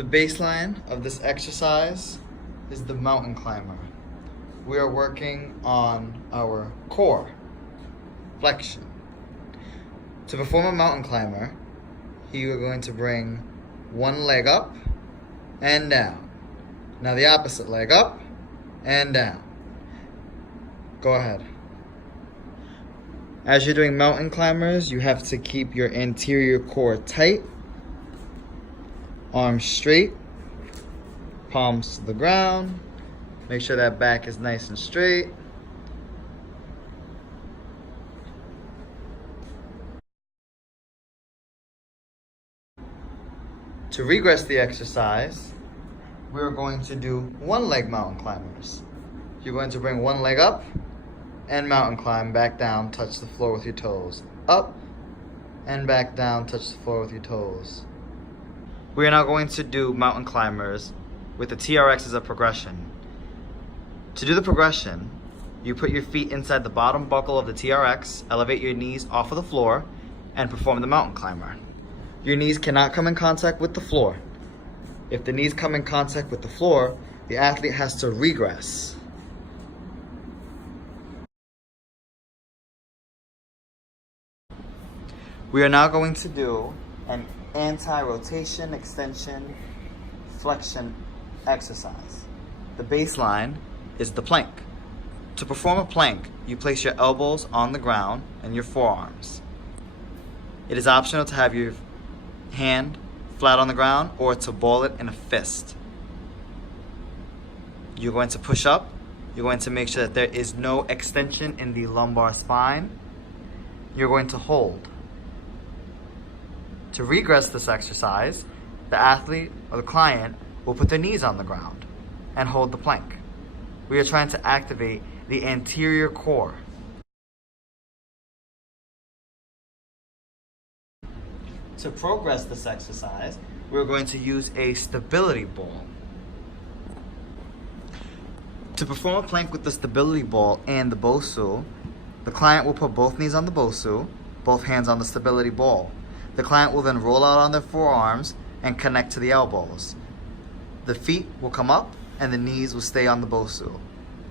The baseline of this exercise is the mountain climber. We are working on our core flexion. To perform a mountain climber, you are going to bring one leg up and down. Now the opposite leg up and down. Go ahead. As you're doing mountain climbers, you have to keep your anterior core tight, arms straight, palms to the ground. Make sure that back is nice and straight. To regress the exercise, we're going to do one leg mountain climbers. You're going to bring one leg up and mountain climb, back down, touch the floor with your toes. Up and back down, touch the floor with your toes. We are now going to do mountain climbers with the TRX as a progression. To do the progression, you put your feet inside the bottom buckle of the TRX, elevate your knees off of the floor, and perform the mountain climber. Your knees cannot come in contact with the floor. If the knees come in contact with the floor, the athlete has to regress. We are now going to do an anti-rotation, extension, flexion exercise. The baseline is the plank. To perform a plank, you place your elbows on the ground and your forearms. It is optional to have your hand flat on the ground or to ball it in a fist. You're going to push up. You're going to make sure that there is no extension in the lumbar spine. You're going to hold. To regress this exercise, the athlete or the client will put their knees on the ground and hold the plank. We are trying to activate the anterior core. To progress this exercise, we're going to use a stability ball. To perform a plank with the stability ball and the Bosu, the client will put both knees on the Bosu, both hands on the stability ball. The client will then roll out on their forearms and connect to the elbows. The feet will come up and the knees will stay on the Bosu.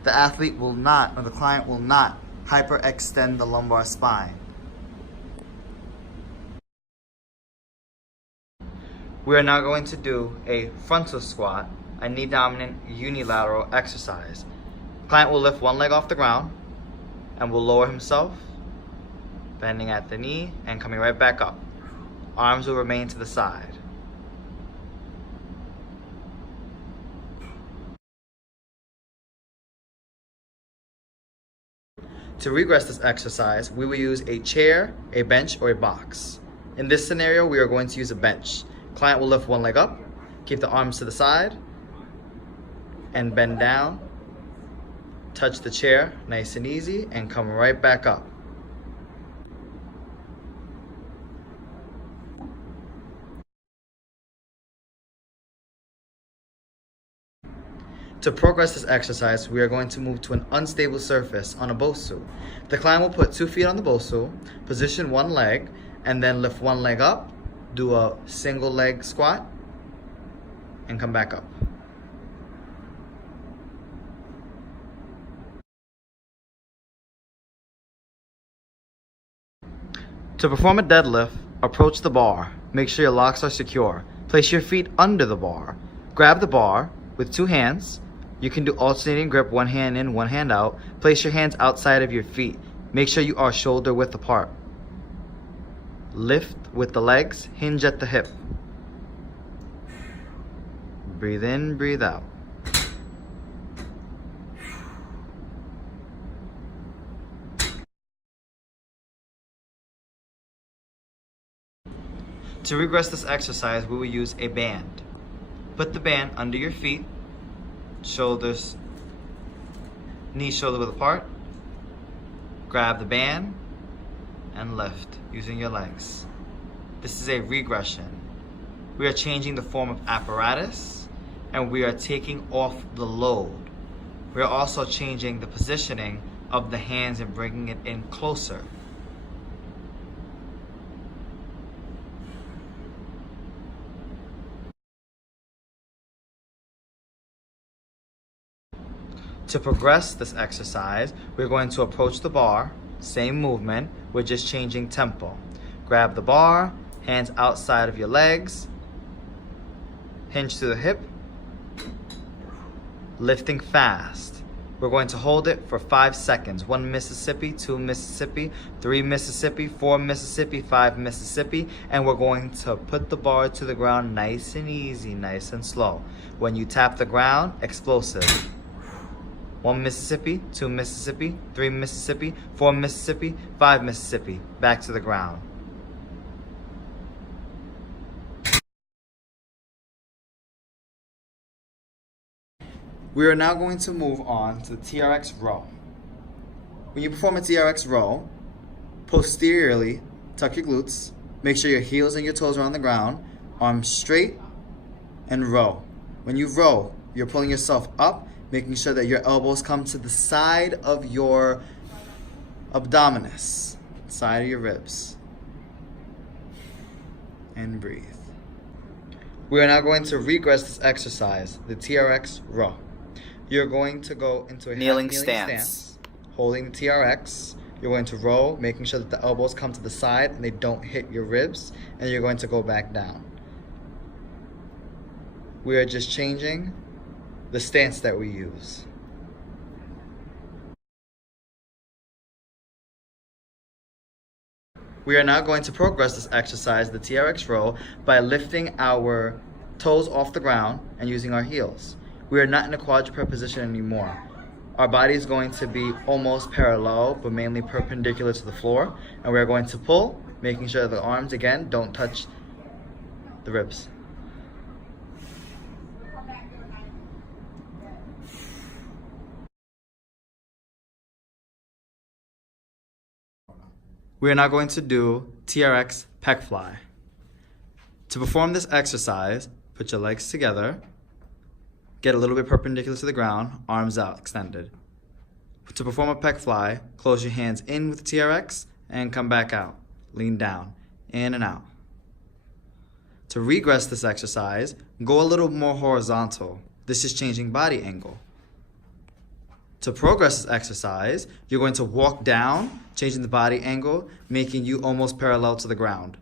The athlete will not, or the client will not, hyperextend the lumbar spine. We are now going to do a frontal squat, a knee dominant unilateral exercise. Client will lift one leg off the ground and will lower himself, bending at the knee and coming right back up. Arms will remain to the side. To regress this exercise, we will use a chair, a bench, or a box. In this scenario, we are going to use a bench. Client will lift one leg up, keep the arms to the side, and bend down. Touch the chair, nice and easy, and come right back up. To progress this exercise, we are going to move to an unstable surface on a Bosu. The client will put 2 feet on the Bosu, position one leg, and then lift one leg up, do a single leg squat, and come back up. To perform a deadlift, approach the bar. Make sure your locks are secure. Place your feet under the bar. Grab the bar with 2 hands. You can do alternating grip, one hand in, one hand out. Place your hands outside of your feet. Make sure you are shoulder width apart. Lift with the legs, hinge at the hip. Breathe in, breathe out. To regress this exercise, we will use a band. Put the band under your feet, shoulders, knees shoulder width apart. Grab the band and lift using your legs. This is a regression. We are changing the form of apparatus and we are taking off the load. We are also changing the positioning of the hands and bringing it in closer. To progress this exercise, we're going to approach the bar, same movement, we're just changing tempo. Grab the bar, hands outside of your legs, hinge to the hip, lifting fast. We're going to hold it for 5 seconds. 1 Mississippi, 2 Mississippi, 3 Mississippi, 4 Mississippi, 5 Mississippi, and we're going to put the bar to the ground nice and easy, nice and slow. When you tap the ground, explosive. 1 Mississippi, 2 Mississippi, 3 Mississippi, 4 Mississippi, 5 Mississippi, back to the ground. We are now going to move on to the TRX row. When you perform a TRX row, posteriorly tuck your glutes, make sure your heels and your toes are on the ground, arms straight, and row. When you row, you're pulling yourself up, making sure that your elbows come to the side of your abdominis, side of your ribs. And breathe. We are now going to regress this exercise, the TRX row. You're going to go into a kneeling stance, holding the TRX. You're going to row, making sure that the elbows come to the side and they don't hit your ribs, and you're going to go back down. We are just changing the stance that we use. We are now going to progress this exercise, the TRX row, by lifting our toes off the ground and using our heels. We are not in a quadruped position anymore. Our body is going to be almost parallel, but mainly perpendicular to the floor. And we are going to pull, making sure the arms, again, don't touch the ribs. We are now going to do TRX pec fly. To perform this exercise, put your legs together, get a little bit perpendicular to the ground, arms out, extended. To perform a pec fly, close your hands in with the TRX and come back out. Lean down, in and out. To regress this exercise, go a little more horizontal. This is changing body angle. To progress this exercise, you're going to walk down, changing the body angle, making you almost parallel to the ground.